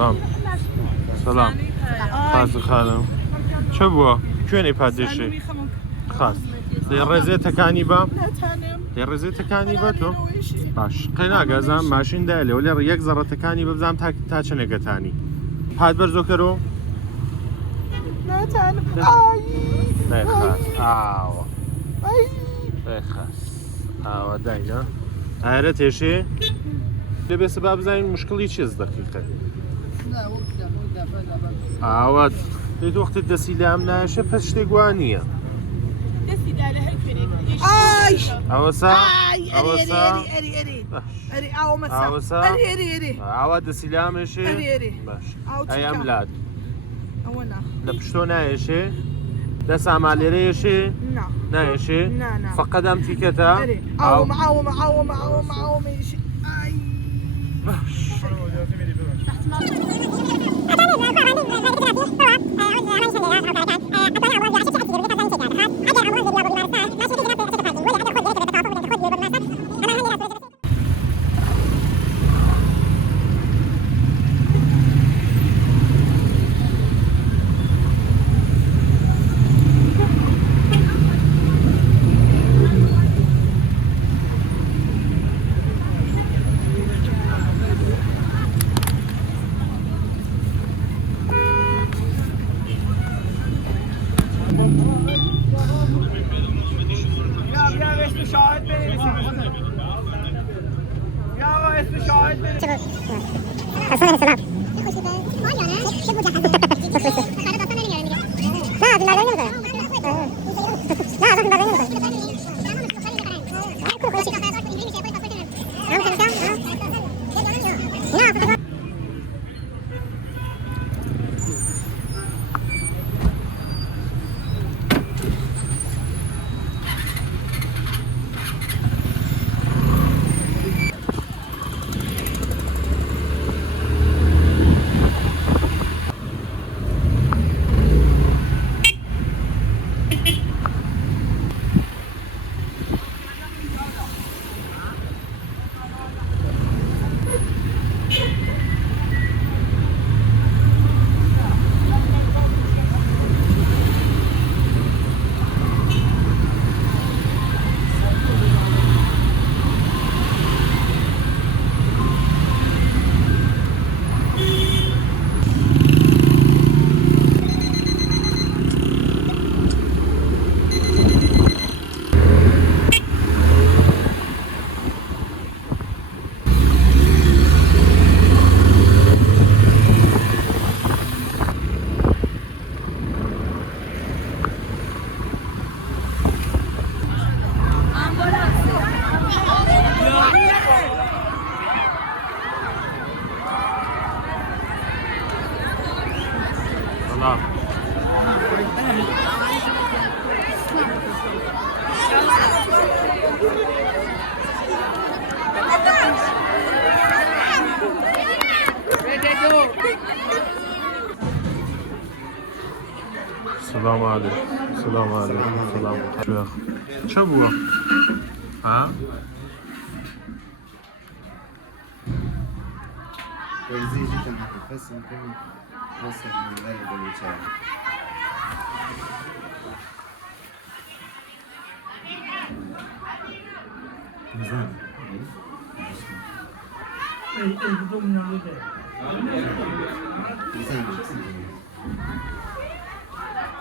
سلام سلام خاز خانم چه بووە کوێنەی پادێشێ خاز ڕێزێتەکانی بە ڕێزێتەکانی بە تۆ باش قەیناگازان ماشیندا لێو لێ یەک زەڕەتەکانی ببزانام تا چنێگەتانی هات بەرزۆکەرەوە نەخاز ئاوە خاز ئاوە داینە ئارە تێشێ لێبێ سبا بزانین مشکڵی چێز دەقیقە ئاوات لێت وەختت دەسی لام نایشە پس شتێک وان نییە ئەوەسا ئاوا دەسی لامێشێ باش ئەیەم لات لە پشتۆ نایێشێ دەست ئامالێرەیەشێ نایێشێ فەقەدەم تیکەتە باش سلام علیکم سلام علیکم سلام چه بووە؟ ها؟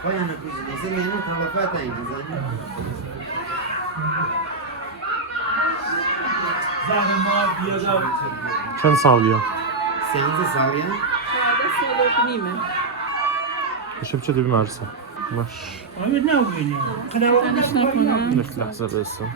خواهی نکوشید اصلا یعنی توافت این زنی زهر ما بیادم چند ساڵیە؟ 13 ساڵیە؟ 4 نیمە بەشە بچێتە بیمارستان باش آمد ناوێنێ لەش لەحزە بێستم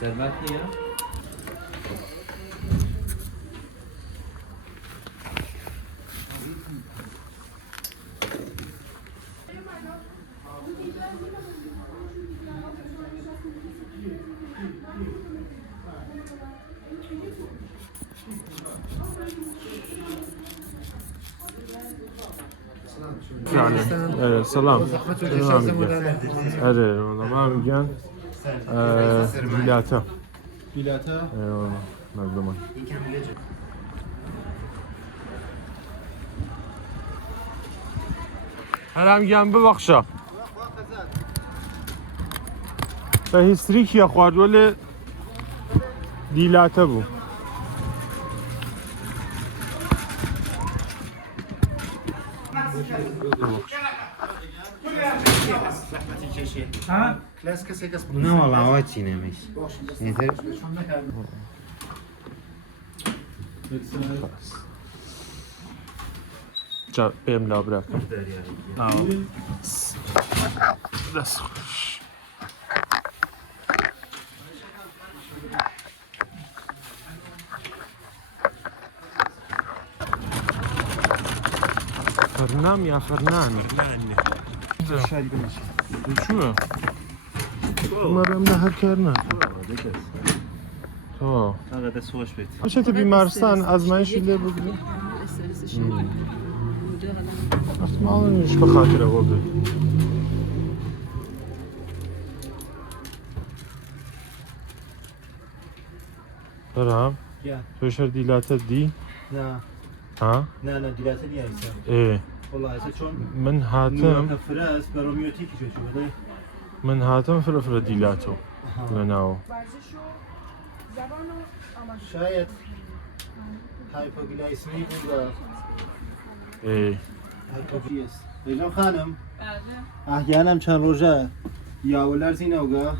سلمت نية يعني سلام هذا ما مجان بلاته بلاته ايوه مقدما هلا میگم ببخشا به هیستریک یا خوارد ولی دیلاته بو ها؟ نه والله آوات چی نمیش نیتر جا بیم لابرا دست خوش فرنام یا فرنان شو مریم نه هر کار نه تو هذا بس هوش بيت چه تو بیمارستان آزمایشی لی بگیری؟ احتمالاً نیش به خاطر او بود برام يا توش دیلاتت دی؟ لا ها؟ لا لا دلاتة دي هيسا ايه والله هيسا شون من هاتم فراس بروميوتيكي شو هذا من هاتم فرفر دیلاتو لناو شاید هایپوگلایسمی بوده ايه هایپوگلیس رجال خانم بله احیانا چند روزه یا ولرزی نوگه والا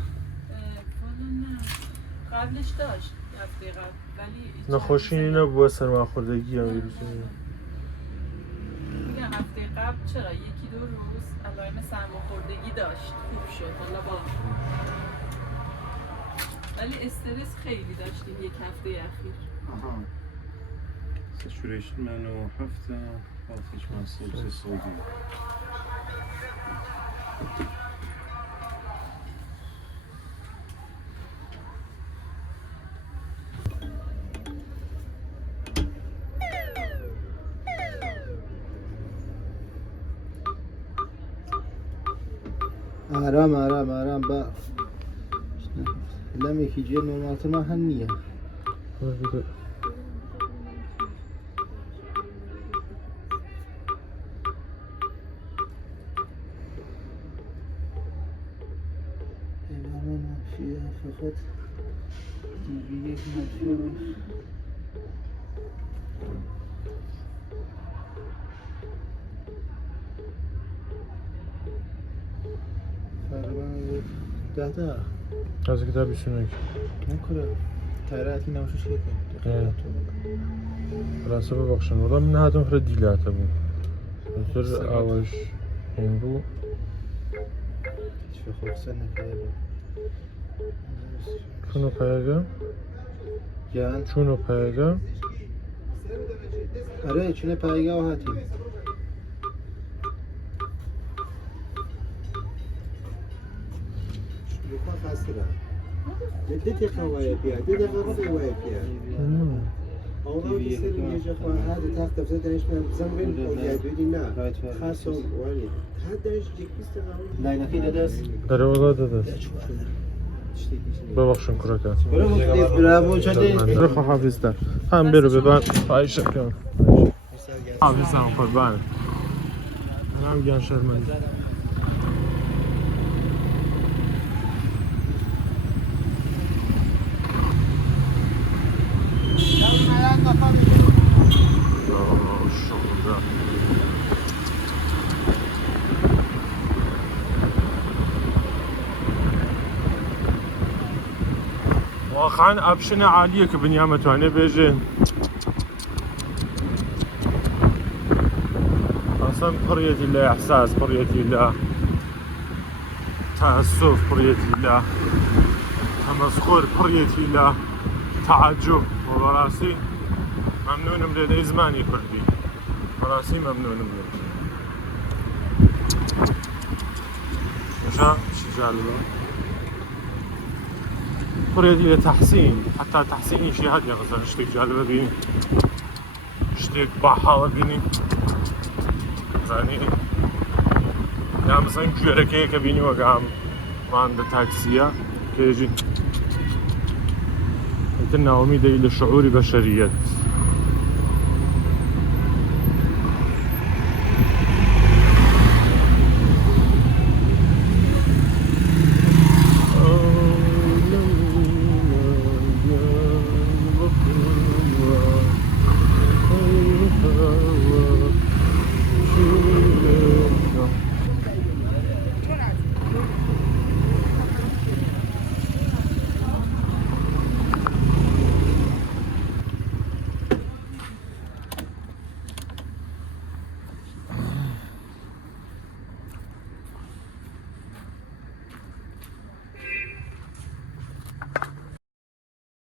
نه قبلش داشت هفته قبل ولی نخوشی اینو بوا سرماخوردگی هم ویروسی میگم هفته قبل چرا یکی دو روز علائم سرماخوردگی داشت خوب شد حالا با ولی استرس خیلی داشتیم یک هفته اخیر ساتوريشن منو حفظه آتش محسوب صودی آرام آرام آرام با لم يكي جيل نورمالت ما هنية فيها فقط دي بي ده از کتاب بیشونه نکنه تایراتی نموشش اه. راسته ببخشن والله من هاتم فرد دیلاته بود دکتر آوش این بو هیچ به خوب سن نکرده چونو پایگه؟ جان چونو پایگه؟ آره چونه پایگاه و هاتیم بخواه خسته را ده دقیقه وای بیا ده دقیقه وای بیا آقا بیسته میشه خواه هر تخت افزه دنش من زنبین اولیای بیدی نه خاصم ولی هر دنش یک بیست دقیقه لایناکی داده است داره اولا داده ببخشن کرکه برو بکنید برابو چنده برو خواه حافظ در هم برو ببن پایش کن حافظ هم قربان هم گن شرمندی واقعا اپشن عالیه که بنیا متوانه بيجي اصلا حريتي لا احساس حريتي لا تأسف بڕیەتی لە تەمەسخۆر بڕیەتی لە تعجب وبەڕاستی مەمنونم لێ دەی زمانی کوردی بەڕاستی مەمنونم لێ شي جالبة بڕیەتی لە تەحسین حتا تەحسینی شی هەت یەغزە شتێک جالبە بینی شتێک باحاڵە بینی زانی یا مثلا گوێرەکەیە کە بینی وەگام مان بە تاکسیە کێژی ناوەمی دەی لە شعوری بەشەریەت